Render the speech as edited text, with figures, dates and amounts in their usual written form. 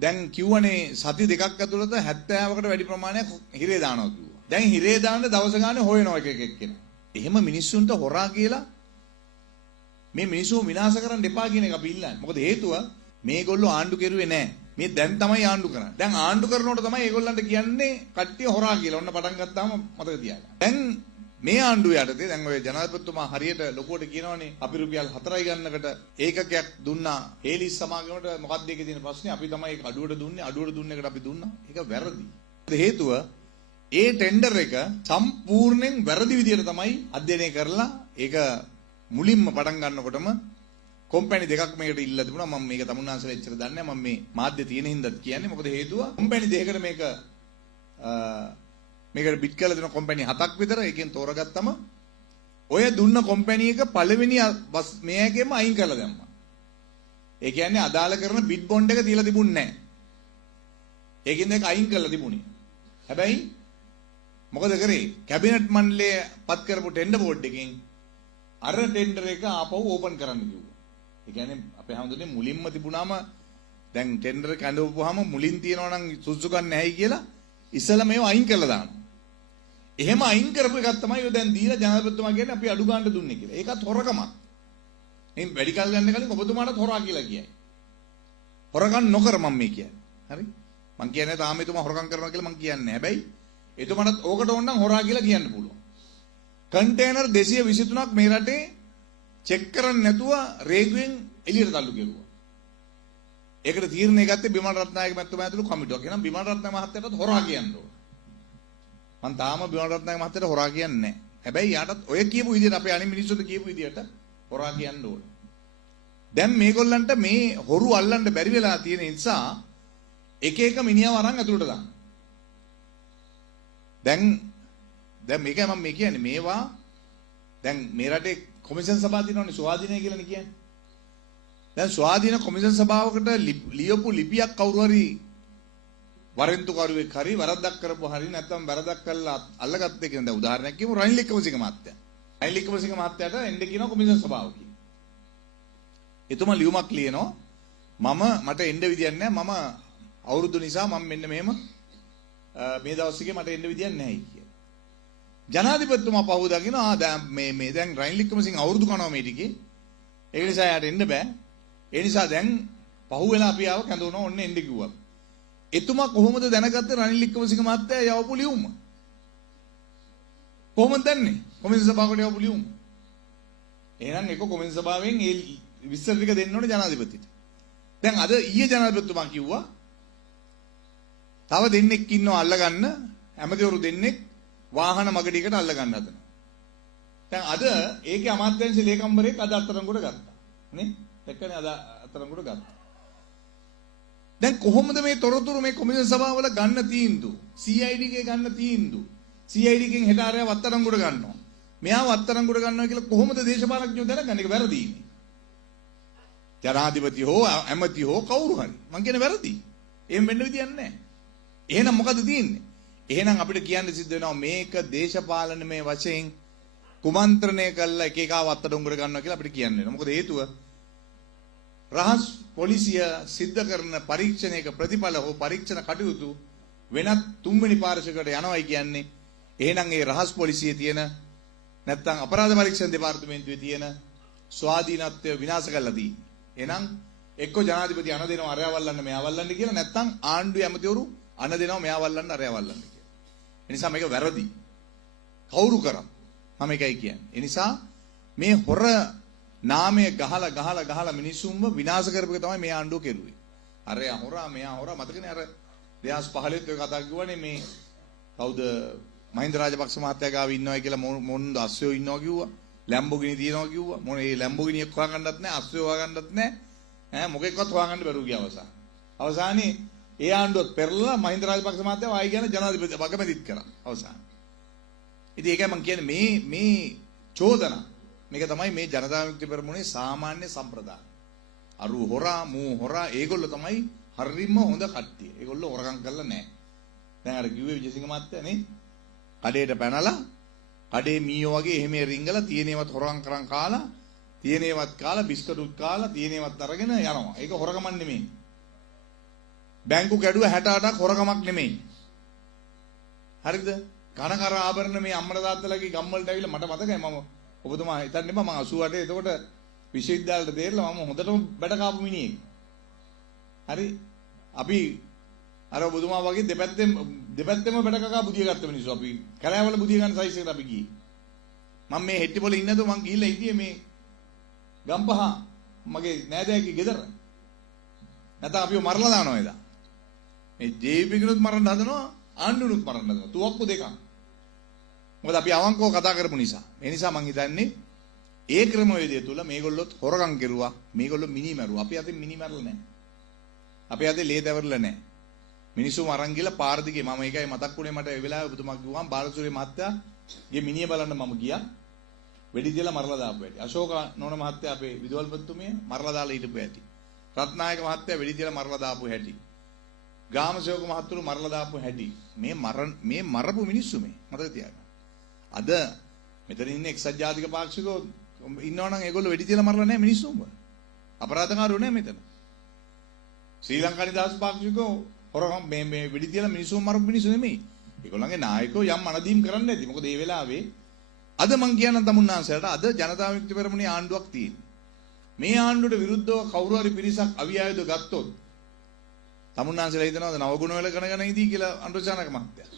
දැන් කිව්වනේ සති දෙකක් ඇතුළත 70කට වැඩි ප්‍රමාණයක් හිරේ දානවා කිව්වා. දැන් හිරේ දාන්න දවස ගානේ හොයනවා එක එක්කෙනා. එහෙම මිනිස්සුන්ට හොරා කියලා මේ මිනිස්සු විනාශ කරන්න එපා කියන එක අපි ඉල්ලන්නේ. මොකද හේතුව මේගොල්ලෝ ආණ්ඩු කෙරුවේ නැහැ. මේ දැන් තමයි ආණ්ඩු කරන්නේ. දැන් ආණ්ඩු කරනකොට තමයි ඒගොල්ලන්ට කියන්නේ කට්ටිය හොරා කියලා. ඔන්න පටන් ගත්තාම මතක තියාගන්න. දැන් මේ ආණ්ඩුව යටතේ දැන් ඔය ජනාධිපතිතුමා හරියට ලොකුවට කියනවනේ අපි රුපියල් 4යි ගන්නකට ඒකකයක් දුන්නා. හේලිස් සමාගමට මොකක්ද ඒකේ තියෙන ප්‍රශ්නේ? අපි තමයි ඒක අඩුවට දුන්නේ එකට අපි දුන්නා. ඒක වැරදි. හේතුව ඒ ටෙන්ඩර් එක සම්පූර්ණයෙන් වැරදි විදියට තමයි අධ්‍යයනය කරලා ඒක මුලින්ම පටන් ගන්නකොටම කොම්පැනි දෙකක් මේකට ඉල්ලලා තිබුණා. මම මේක තමුන්නාන්සලා එච්චර දන්නේ නැහැ. මම මේ මාධ්‍ය තියෙන හින්දාත් කියන්නේ. මොකද හේතුව කොම්පැනි දෙකකට මේකට බිඩ් කරලා දෙන කොම්පැනි 7ක් විතර එකෙන් තෝරගත්තම ඔය දුන්න කොම්පැනි එක පළවෙනි මේකෙම අයින් කරලා දැම්මා. ඒ කියන්නේ අදාළ කරන බිඩ් බොන්ඩ් එක තියලා තිබුණේ නැහැ. ඒකෙන් දෙක අයින් කරලා තිබුණේ. හැබැයි මොකද කරේ? කැබිනට් මණ්ඩලය පත් කරපු ටෙන්ඩර් බෝඩ් එකෙන් අර ටෙන්ඩර් එක ආපහු ඕපන් කරන්න කිව්වා. ඒ කියන්නේ අපේ හැමදෙන්නේ මුලින්ම තිබුණාම දැන් ටෙන්ඩර් එක අඳවපුවාම මුලින් තියනවා නම් සුසුකම් නැහැයි කියලා ඉස්සෙල්ලා මේව අයින් කරලා දානවා. එහෙම අයින් කරපු එකක් තමයි ඔය දැන් දීලා ජනාධිපතිතුමා කියන්නේ අපි අඩු ගන්න දුන්නේ කියලා. ඒකත් හොරකමක්. මේ වැඩි කල් ගන්න කලින් ඔබතුමාට හොරා කියලා කියයි. හොරකම් නොකර මම මේ කියන්නේ. හරි? මම කියන්නේ තාම එතුමා හොරකම් කරනවා කියලා මම කියන්නේ. හැබැයි එතුමාට ඕකට ඕන නම් හොරා කියලා කියන්න පුළුවන්. කන්ටේනර් 223ක් මේ රටේ චෙක් කරන්නේ නැතුව රේගුවෙන් එළියට තල්ලු කෙරුවා. ඒකට තීරණය ගත්තේ බිමල් රත්නායක මහත්මයා ඇතුළු කමිටුවක්. එහෙනම් බිමල් රත්නායක මහත්තයාටත් හොරා කියන්න ඕන. මම තාම බිමල් රත්නායක මහත්තයාට හොරා කියන්නේ නැහැ. හැබැයි යාටත් ඔය කියපු විදිහට අපේ අනිත් මිනිස්සුන්ට කියපු විදිහට හොරා කියන්න ඕන. දැන් මේගොල්ලන්ට මේ හොරු අල්ලන්න බැරි වෙලා තියෙන නිසා එක එක මිනිහව අරන් ඇතුළට දාන්න. දැන් මේකයි මම මේ කියන්නේ මේවා දැන් මේ රටේ කොමිෂන් සභාව තියෙනවනේ ස්වාධීනය කියලානේ කියන්නේ. දැන් ස්වාධීන කොමිෂන් සභාවකට ලියපු ලිපියක් කවුරු හරි වරෙන්තු කරුවෙක් හරි වරද්දක් කරපුව හරි නැත්නම් වරදක් කරලා අල්ලගත්ත එක දැන් උදාහරණයක් කියමු රනිල් වික්‍රමසිංහ මහත්තයා. රනිල් වික්‍රමසිංහ මහත්තයාට එන්න කියනවා කොමිෂන් සභාව කියලා. එතුමා ලියුමක් ලියනවා මට එන්න විදියක් නැහැ මම අවුරුදු නිසා මම මෙන්න මෙහෙම මේ දවස් ටිකේ මට එන්න විදියක් නැහැ කියලා. ජනාධිපතිතුමා පහුවදා කියනවා දැන් මේ දැන් රනිල් වික්‍රමසිංහ අවුරුදු කනවා මේ ටිකේ. ඒ නිසා යාට එන්න බෑ. ඒ නිසා දැන් පහුවෙලා අපි ආව කැඳවනවා ඔන්න එන්න කිව්වා. එතුමා කොහොමද දැනගත්තේ රනිල් වික්‍රමසිංහ මහත්තයා යවපු ලියුම? කොහොමද දන්නේ? කොමිෂන් සභාවකට යවපු ලියුම. එහෙනම් ඒක කොමිෂන් සභාවෙන් ඒ විස්තර ටික දෙන්න ඕනේ ජනාධිපතිට. දැන් අද ඊයේ ජනාධිපතිතුමා කිව්වා තව දෙන්නෙක් ඉන්නවා අල්ලගන්න ඇමතිවරු දෙන්නෙක් වාහන මගඩියකට අල්ලගන්න හදනවා. දැන් අද ඒකේ අමාත්‍යාංශ ලේකම්වරයෙක් අද අත්අඩංගුවට ගත්තා. නේ? දැක්කනේ අද අත්අඩංගුවට ගත්තා. දැන් කොහොමද මේ තොරතුරු මේ කොමිෂන් සභාවල ගන්න තීන්දුව? CID එකේ ගන්න තීන්දුව. CID එකෙන් හෙට ආරය අත්අඩංගුවට ගන්නවා. මෙයාව අත්අඩංගුවට ගන්නවා කියලා කොහොමද දේශපාලඥයෝ දැනගන්නේ? ඒක වැරදිනේ. ජනාධිපති හෝ ඇමති හෝ කවුරු හරි. මං කියන්නේ වැරදි. එහෙම වෙන්න විදියක් නැහැ. එහෙනම් මොකද තියෙන්නේ? එහෙනම් අපිට කියන්න සිද්ධ වෙනවා මේක දේශපාලනමය වශයෙන් කුමන්ත්‍රණය කළා එක එකව අත්අඩංගුවට ගන්නවා කියලා අපිට කියන්න වෙනවා. මොකද හේතුව රහස් පොලිසිය සිද්ධ කරන පරීක්ෂණයක ප්‍රතිඵල හෝ පරීක්ෂණ කටයුතු වෙනත් තුන්වෙනි පාර්ශවයකට යනවායි කියන්නේ එහෙනම් ඒ රහස් පොලිසියේ තියෙන නැත්නම් අපරාධ පරීක්ෂණ දෙපාර්තමේන්තුවේ තියෙන ස්වාධීනත්වය විනාශ කරලා තියෙන්නේ. එහෙනම් එක්ක ජනාධිපති අණ දෙනවා අරයා වල්ලන්න මෙයා වල්ලන්න කියලා නැත්නම් ආණ්ඩුවේ ඇමතිවරු අණ දෙනවා මෙයා වල්ලන්න අරයා වල්ලන්න කියලා. ඒ නිසා මේක වැරදි. කවුරු කරා? මම එකයි කියන්නේ. ඒ නිසා මේ හොර නාමය ගහලා මිනිස්සුන්ව විනාශ කරපු එක තමයි මේ ආණ්ඩුව කෙරුවේ. අරයා හොරා මෙයා හොරා මතකනේ අර 2015 ඔය කතා කිව්වනේ මේ කවුද මහින්ද රාජපක්ෂ මහත්තයා ගාව ඉන්නවයි කියලා මොන්ද අස්සයෝ ඉන්නවා කිව්වා. ලැම්බෝගිනි තියනවා කිව්වා. මොන මේ ලැම්බෝගිනි එක්ක හොයාගන්නත් නැහැ අස්සයෝ හොයාගන්නත් නැහැ. ඈ මොකෙක්වත් හොයාගන්න බැරුව ගියා අවසානයේ ඒ ආණ්ඩුවත් පෙරලා මහින්ද රාජපක්ෂ මහත්තයා ආයි කියන ජනාධිපති වගමැදිත් කරා අවසානයේ. ඉතින් ඒකයි මම කියන්නේ මේ චෝදනා මේක තමයි මේ ජනතා විමුක්ති පෙරමුණේ සාමාන්‍ය සම්ප්‍රදාය. අරු හොරා මූ හොරා ඒගොල්ලෝ තමයි හරිම හොඳ කට්ටිය. ඒගොල්ලෝ හොරකම් කරලා නැහැ. දැන් අර කිව්වේ විජේසිංහ මහත්තයා නේ කඩේට පැනලා කඩේ මීයෝ වගේ එහෙම රිංගලා තියෙනේවත් හොරකම් කරන් කාලා තියෙනේවත් කාලා බිස්කටුත් කාලා තියෙනේවත් අරගෙන යනවා. ඒක හොරකමක් නෙමෙයි. බැංකු කැඩුව 68ක් හොරකමක් නෙමෙයි. හරිද? කනකර ආභරණ මේ අම්මලා තාත්තලාගේ ගම්වලට ඇවිල්ලා මට මතකයි මම ඔබතුමා හිතන්න එපා මම 88 එතකොට විශ්වවිද්‍යාලයට දෙරලා මම හොඳටම බඩ කාපු මිනිහෙක්. හරි? අපි අර ඔබතුමා වගේ දෙපැත්තෙම බඩ කකා බුදිය ගත්ත මිනිස්සු අපි. කැලෑවල බුදිය ගන්න සයිස් එකට අපි ගියේ. මම මේ හෙට්ටිපොළ ඉන්නද මං ගිහිල්ලා හිටියේ මේ ගම්පහ මගේ නෑදෑයගේ ගෙදර. නැත්නම් අපිව මරලා දානවා එදා. මේ ජේපීකනුත් මරන්න හදනවා ආණ්ඩුනුත් මරන්න හදනවා. තුවක්කු දෙකක්. මොකද අපි අවංකව කතා කරපු නිසා. ඒ නිසා මං හිතන්නේ ඒ ක්‍රමවේදය තුල මේගොල්ලොත් හොරගම් කෙරුවා. මේගොල්ලෝ මිනි මරුවා. අපි අතින් මිනි මරලා නැහැ. අපි අතින් ලේ දැවරලා නැහැ. මිනිස්සු මරන් ගිහලා පාර දිගේ මම ඒකයි මතක් වුණේ මට ඒ වෙලාවේ ඔබතුමා කිව්වම බාලසූරිය මහත්තයාගේ මිනිය බලන්න මම ගියා. වෙඩි තියලා මරලා දාපු හැටි. අශෝක නෝන මහත්තයා අපේ විදුහල්පතිතුමිය මරලා දාලා හිටපු හැටි. රත්නායක මහත්තයා වෙඩි තියලා මරලා දාපු හැටි. ගාමසේවක මහතුරු මරලා දාපු හැටි. මේ මරපු මිනිස්සු මේ මතක තියාගන්න. අද මෙතන ඉන්න එක්සත් ජාතික පාක්ෂිකෝ ඉන්නවනම් ඒගොල්ලෝ වෙඩි තියලා මරලා නැහැ මිනිස්සුන්ව. අපරාධකාරයෝ නැහැ මෙතන. ශ්‍රී ලංකා නිදහස් පාක්ෂිකෝ හොරගම් මේ වෙඩි තියලා මිනිස්සුන් මරපු මිනිස්සු නෙමෙයි. ඒගොල්ලන්ගේ නායකයෝ යම් අනදීම් කරන්නේ නැති. මොකද මේ වෙලාවේ අද මං කියන්න තමුන්නාන්සලට අද ජනතා විමුක්ති පෙරමුණේ ආණ්ඩුවක් තියෙනවා. මේ ආණ්ඩුවට විරුද්ධව කවුරු හරි පිරිසක් අවියායුධ ගත්තොත් තමුන්නාන්සලා හිතනවාද නවගුණ වල ගණගෙන ඉදී කියලා අනුරචානක මහත්තයා.